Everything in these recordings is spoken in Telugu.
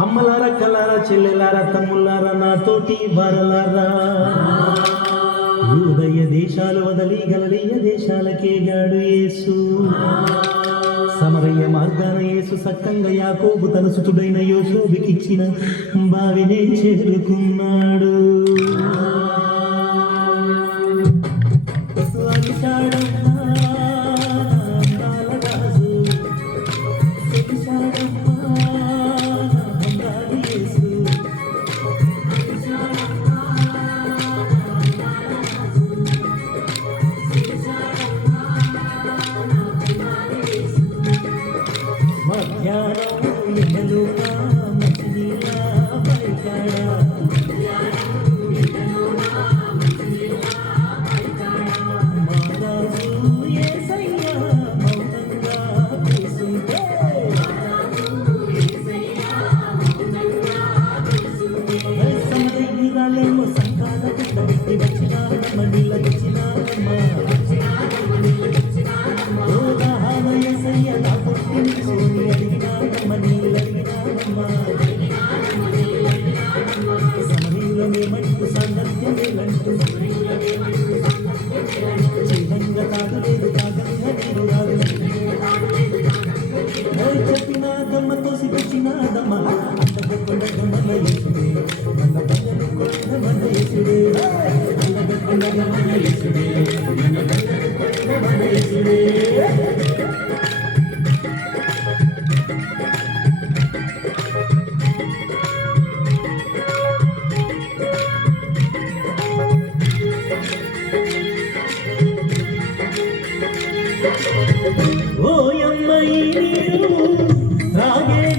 అమ్మలారా కల్లారా చెల్లెలారా తమ్ముళ్ళారా నాతోటి బారలారా యూదయ దేశాలు వదలి గలలీయ దేశాలకే గాడు యేసు సమరయ్య మార్గాన యేసు సక్కంగా యాకోబు తన సుతుడైన యోషోబుకిచ్చిన బావినే చేరుకున్నాడు.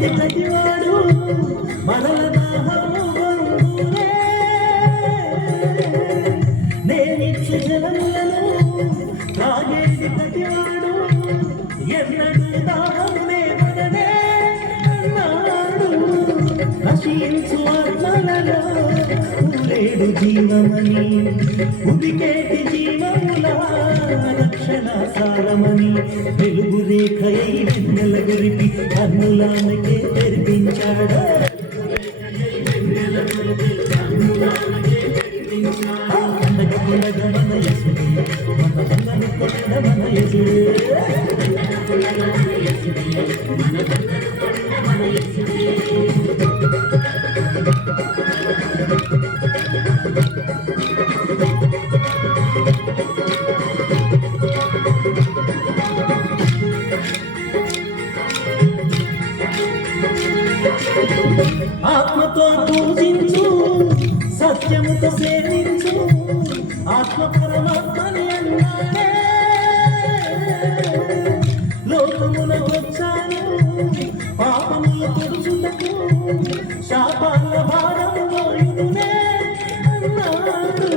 ప్రతివాడు మనల దాహము గొంతులే నేనిచ్చు జలములను తాగేది ప్రతివాడు ఎన్నడూ దాహమునే మననే అన్నాడు. నశించు ఆత్మలలో ఊరేడు జీవమని ఉదికేటి జీవముల రక్షణ సారమని వెలుగు రేఖయై వెన్నెల గురిపి కన్నులానకే తెరిపించాడు. మన యేసుడే మన బంగారు కొండ మన యేసుడే ఆత్మతో పూజించు సత్యముతో సేవించు ఆత్మ పరమాత్మని అన్నాడే. లోకమున వచ్చాను పాపముల పొడుచుటకు శాపాల భారము మోయుదునే అన్నాడు.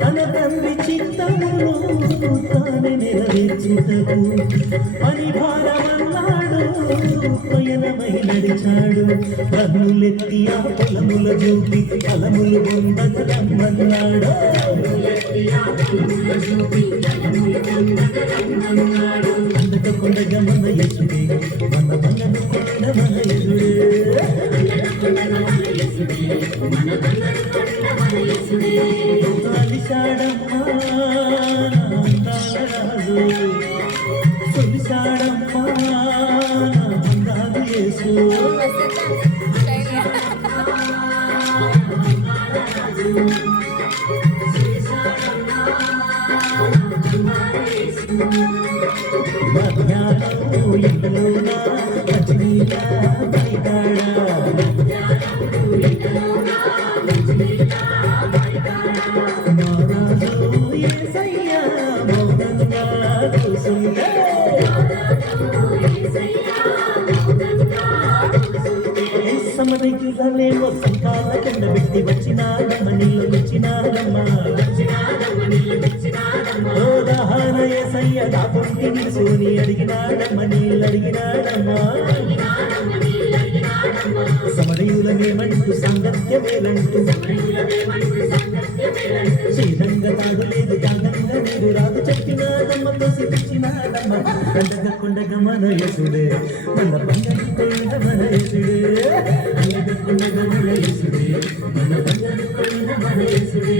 తన తండ్రి చిత్తమును తానే నెరవేర్చుటకు పని భారమన్నాడు. పయనమై నడిచాడు కన్నులెత్తి ఆ పొలముల చూపి ఫలములు పొందగలమన్నాడు. అందకకొండగా మన యేసుడే మన బంగారు కొండ మన యేసుడే కలిశాడమ్మా రాజు సొలిశాడమ్మా యేసు మధ్యాహ్నం ఇంట్లోన రజనీలా బయటాడా మహారాజు యేసయ్య మౌనంగా కూసుంటే సమదగిరలేమో సంకాల కొండ పెట్టి వచ్చినాడమ్మ నీళ్ళు వచ్చినాడమ్మ ఓ దహన యేసయ్య నా పొంటి నిలుసుని అడిగినాడమ్మ నీళ్ళు అడిగినాడమ్మ. సమరయులమేమంటూ సాంగత్యమేలంటూ శ్రీరంగ తాడు లేదు కాదంగా నీరు రాదు చెప్పినాడమ్మ తోసి వచ్చినాడమ్మ కొండగ మన యేసుడే మన బంగారు కొండ మన యేసుడే కొండగ మన యేసుడే మన బంగారు కొండ మన యేసుడే